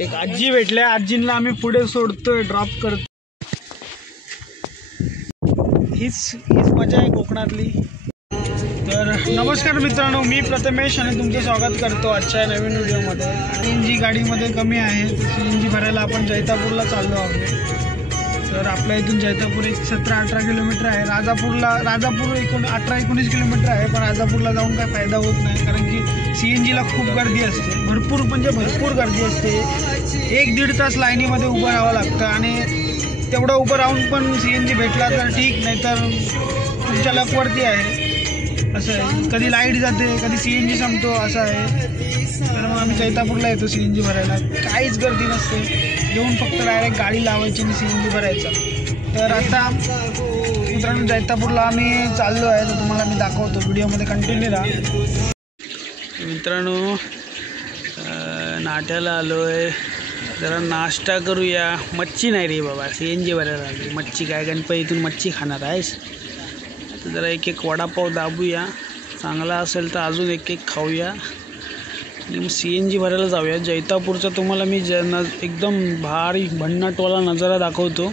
एक आजी भेटल्या, आजींना आम्ही पुढे सोडतोय, ड्रॉप करतो. हीच मजा आहे कोकणातली. तर नमस्कार मित्रांनो, मी प्रथमेश आणि तुमचं स्वागत करतो आजच्या नवीन व्हिडिओमध्ये. CNG गाडीमध्ये कमी आहे, CNG भरायला आपण जैतापूरला चाललो आहोत. तर आपल्या इथून जैतापूर एक 17-18 किलोमीटर आहे. राजापूर 18-19 किलोमीटर आहे. पण राजापूरला जाऊन काय फायदा होत नाही, कारण की CNGला खूप गर्दी असते, भरपूर गर्दी असते. 1-1.5 तास लाईनीमध्ये उभं राहावं लागतं आणि तेवढं उभं राहून पण CNG भेटला तर ठीक, नाही तर तुमच्या लकवरती आहे. असं आहे, कधी लाईट जाते, कधी CNG संपतो, असं आहे. तर मग आम्ही जैतापूरला येतो CNG भरायला. काहीच गर्दी नसते, येऊन फक्त डायरेक्ट गाडी लावायची आणि CNG भरायचा. तर आता मित्रांनो जैतापूरला आम्ही चाललो आहे, तर तुम्हाला मी दाखवतो, व्हिडिओमध्ये कंटिन्यू राहा. मित्रांनो नाट्याला आलो आहे, जरा नाश्ता करूया. मच्छी नाही रे बाबा, CNG भरायला लागली. मच्छी काय, गणपतीतून मच्छी खाणार आहेस? आता जरा एक वडापाव दाबूया, चांगला असेल तर अजून एक खाऊया आणि मग CNG भरायला जाऊया. जैतापूरचा तुम्हाला मी एकदम भारी भन्नाटवाला नजारा दाखवतो.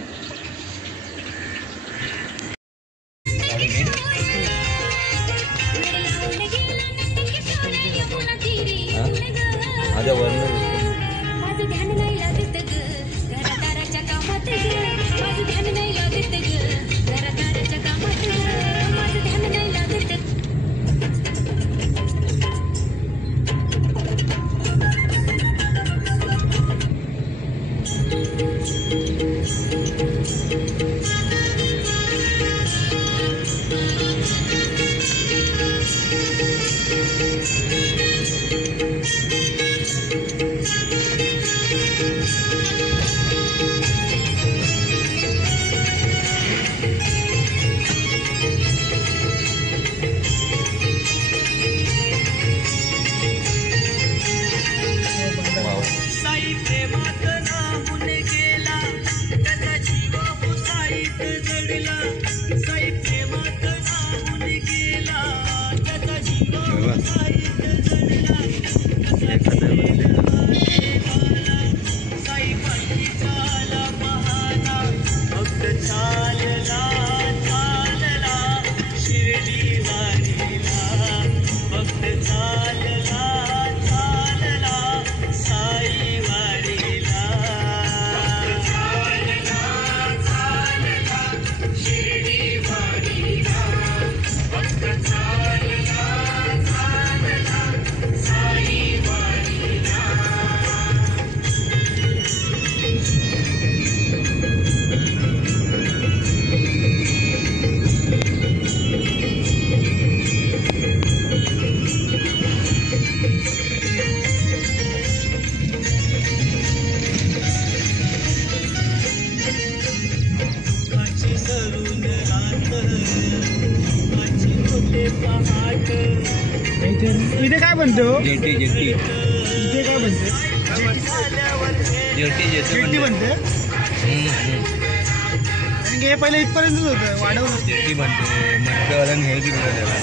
इथे काय बनतो? जेटी. इथे काय बनते? जेटी बनते. हे पहिले इथपर्यंतच होतं, वाढवलं. जेटी बनते, मटकवाल्याने हे दिलं त्याला.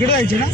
तिकडे जायचे ना?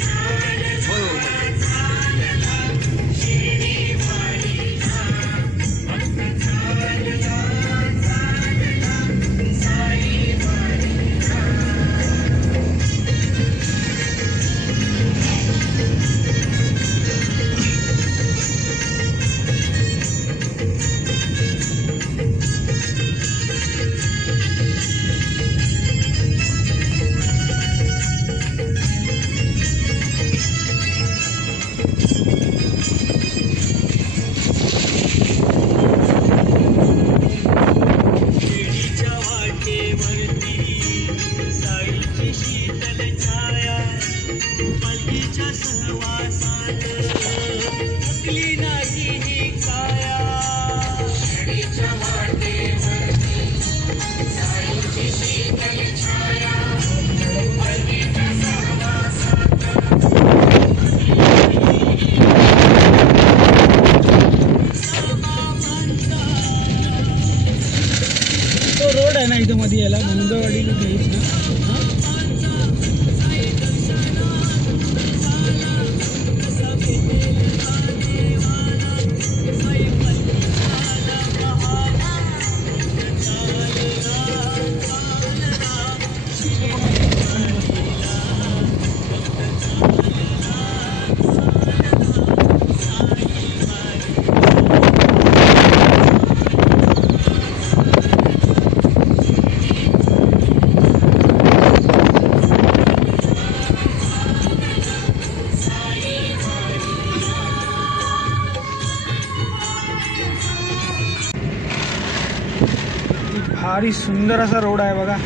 भारी सुंदर असा रोड आहे बघा,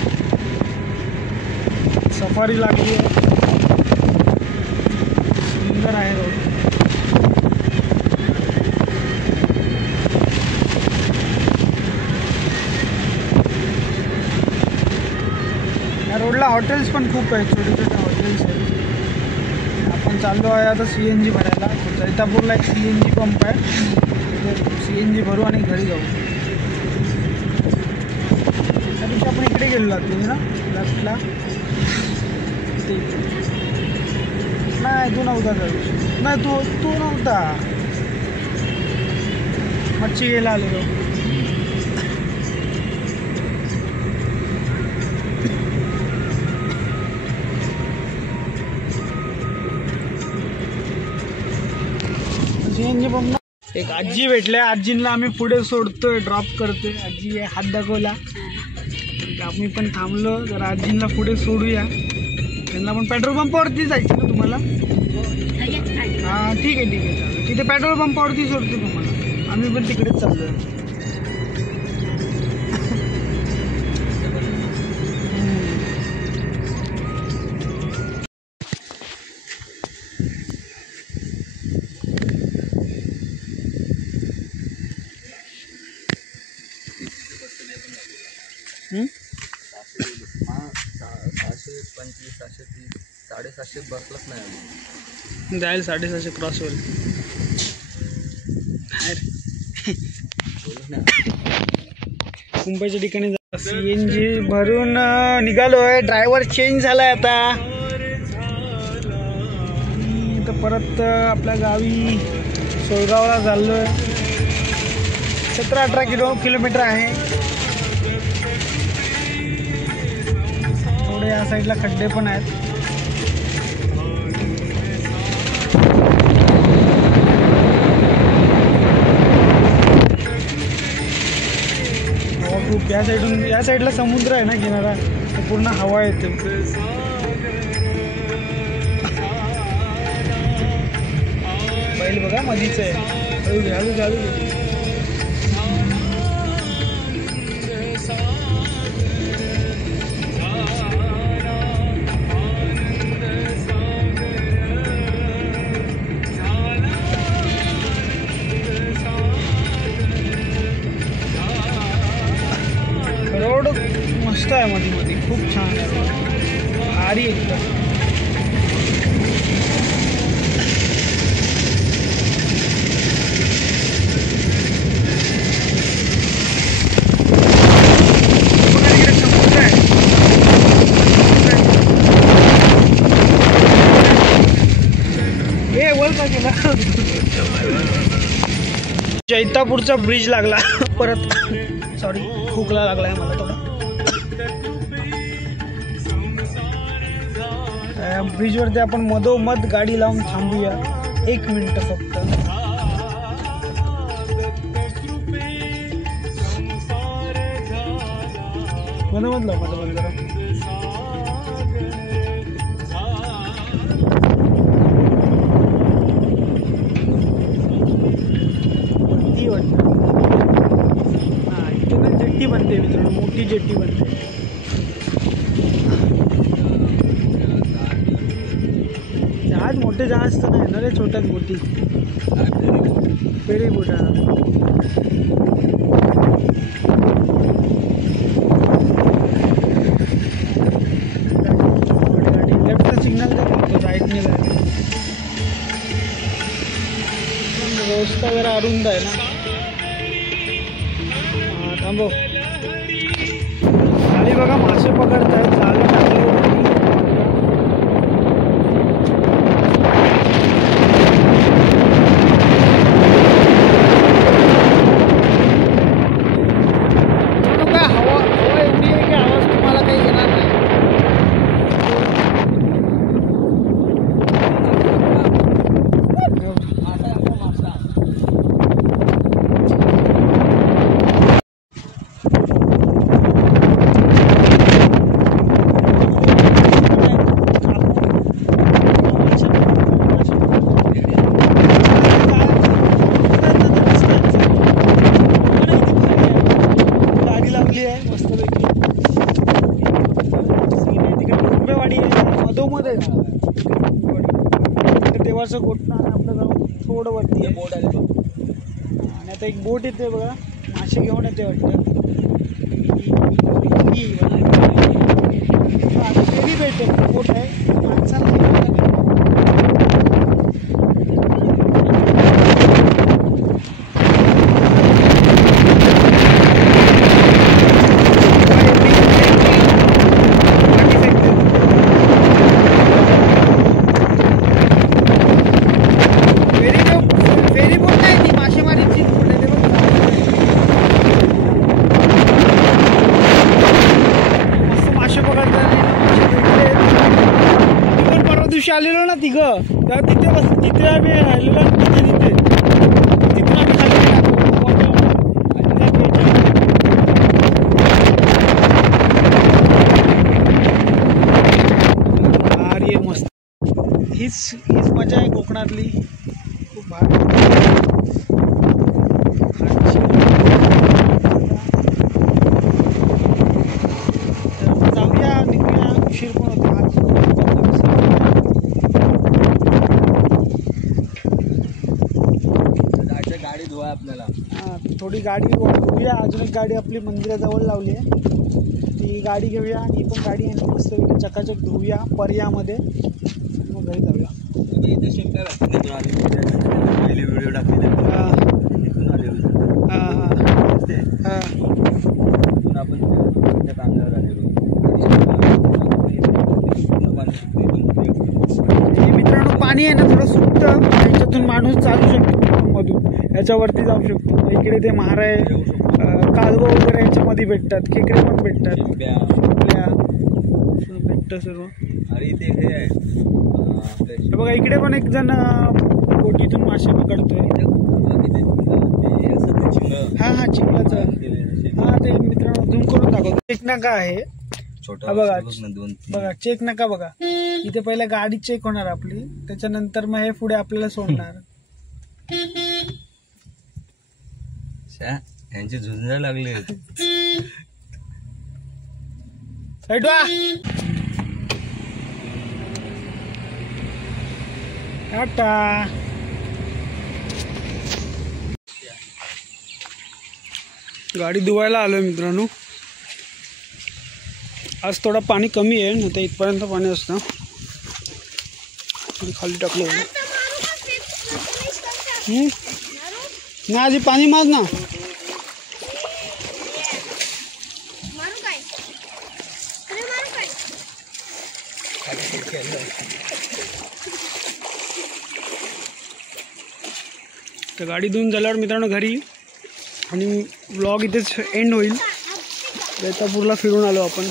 सफारी लागली आहे, सुंदर आहे रोड. या रोडला हॉटेल्स पण खूप आहेत, छोटे छोटे हॉटेल्स आहेत. आपण चाललो आहे आता CNG भरायला. जैतापूरला एक CNG पंप आहे, CNG भरू आणि घरी जाऊ. त्या दिवशी आपण इकडे गेलो लागतो ना लेफ्टला. नाही तू नव्हता त्या दिवशी, नाही तू नव्हता, मच्छी घ्यायला आलेलो. CNG pump. एक आजी भेटल्या, आजींना आम्ही पुढे सोडतोय, ड्रॉप करतोय. आजी हात दाखवला, आम्ही पण थांबलो जरा आजींना पुढे सोडूया. त्यांना पण पेट्रोल पंपावरती जायचं ना तुम्हाला? हां ठीक आहे चालेल. तिथे पेट्रोल पंपावरती सोडतो तुम्हाला, आम्ही पण तिकडेच चाललो आहे. बसलाच नाही जाईल 750 क्रॉस होईल. मुंबईच्या ठिकाणी CNG भरून निघालोय. ड्रायव्हर चेंज झालाय आता. तर परत आपल्या गावी सोयगावला चाललोय. 17-18 किलोमीटर आहे. थोडे या साईडला खड्डे पण आहेत. खूप या साईडला समुद्र आहे ना किनारा, तर पूर्ण हवा येते. बैल बघा मधीच आहे. चालू रोड मस्त आहे, मध्ये खूप छान आहे, भारी एकदम. समुद्र आहे. हे वळता गेला. जैतापूरचा ब्रिज लागला परत. सॉरी, खोकला लागलाय मला थोडा. ब्रिजवरती आपण मधोमध गाडी लावून थांबूया 1 मिनिट फक्त. मधोमध जरा. जेट्टी बनते मित्रांनो, मोठी जेट्टी बनते. जहाज मोठे जहाज तर नाही ना रे, छोट्याच बोटी, फेरी बोटा. गाडी लेफ्ट सिग्नल देतो, राईटने जायचं. रस्ता जरा अरुंद आहे ना. थांबो. खाली बघा मासे पकडतात, जाळी टाकली. हवा एवढी आहे की आवाज तुम्हाला काही येणार नाही. मध्ये देवाचं गोठणं आणि आपलं गाव थोडं वरती आहे. बोट आली बघ. आणि आता एक बोट येते बघा, मासे घेऊन येते वाटतं. फेरी भेटते, बोट आहे माणसाला. फेरी बोट नाही ती, मासेमारीची बोट आहे. मस्त मासे पकडतात. पण परवा दिवशी आलेलो ना तिघं, तेव्हा तिथे आम्ही राहिलेलो तिथे तिथून आम्ही अरे मस्त. हीच मजा आहे कोकणातली, खूप भारी. जाऊया, निघूया, उशीर पण होतो आज. गाडी धुवा आपल्याला. थोडी गाडी धुवूया. अजून एक गाडी आपली मंदिराजवळ लावली आहे, ती गाडी घेऊया. आणि पण गाडी आहे ना मस्त चकाचक धुवूया पर्यामध्ये, मग घरी जाऊया. इथे शिमला पहिले व्हिडिओ टाकले. आपण त्या कांद्यावर आलेलो. मित्रांनो, पाणी आहे ना थोडं सुटतं, ह्याच्यातून माणूस चालू शकतो मधून, ह्याच्यावरती जाऊ शकतो. इकडे ते महाराय कालवं वगैरे ह्याच्यामध्ये भेटतात, खेकडे पण भेटतात, भेटतं सर्व. अरे इथे हे आहे बघा, इकडे पण एक जण बोटीतून मासे पकडतोय. हा चिंगलाचं. हा ते मित्रांनो झूम करून दाखवतो. चेक नाका आहे बघा, चेक नाका बघा. इथे पहिला गाडी चेक होणार आपली, त्याच्यानंतर मग हे पुढे आपल्याला सोडणार. यांचे झुंजा लागले. टाटा. गाडी धुवायला आलोय मित्रांनो. आज थोडा पाणी कमी आहे, नाही तर इथपर्यंत पाणी असतं. खाली टाकलं ना, आधी पाणी माज ना. तर गाडी धुवून झाल्यावर मित्रांनो घरी, आणि व्लॉग इथेच एंड होईल. वेतापूरला फिरून आलो आपण.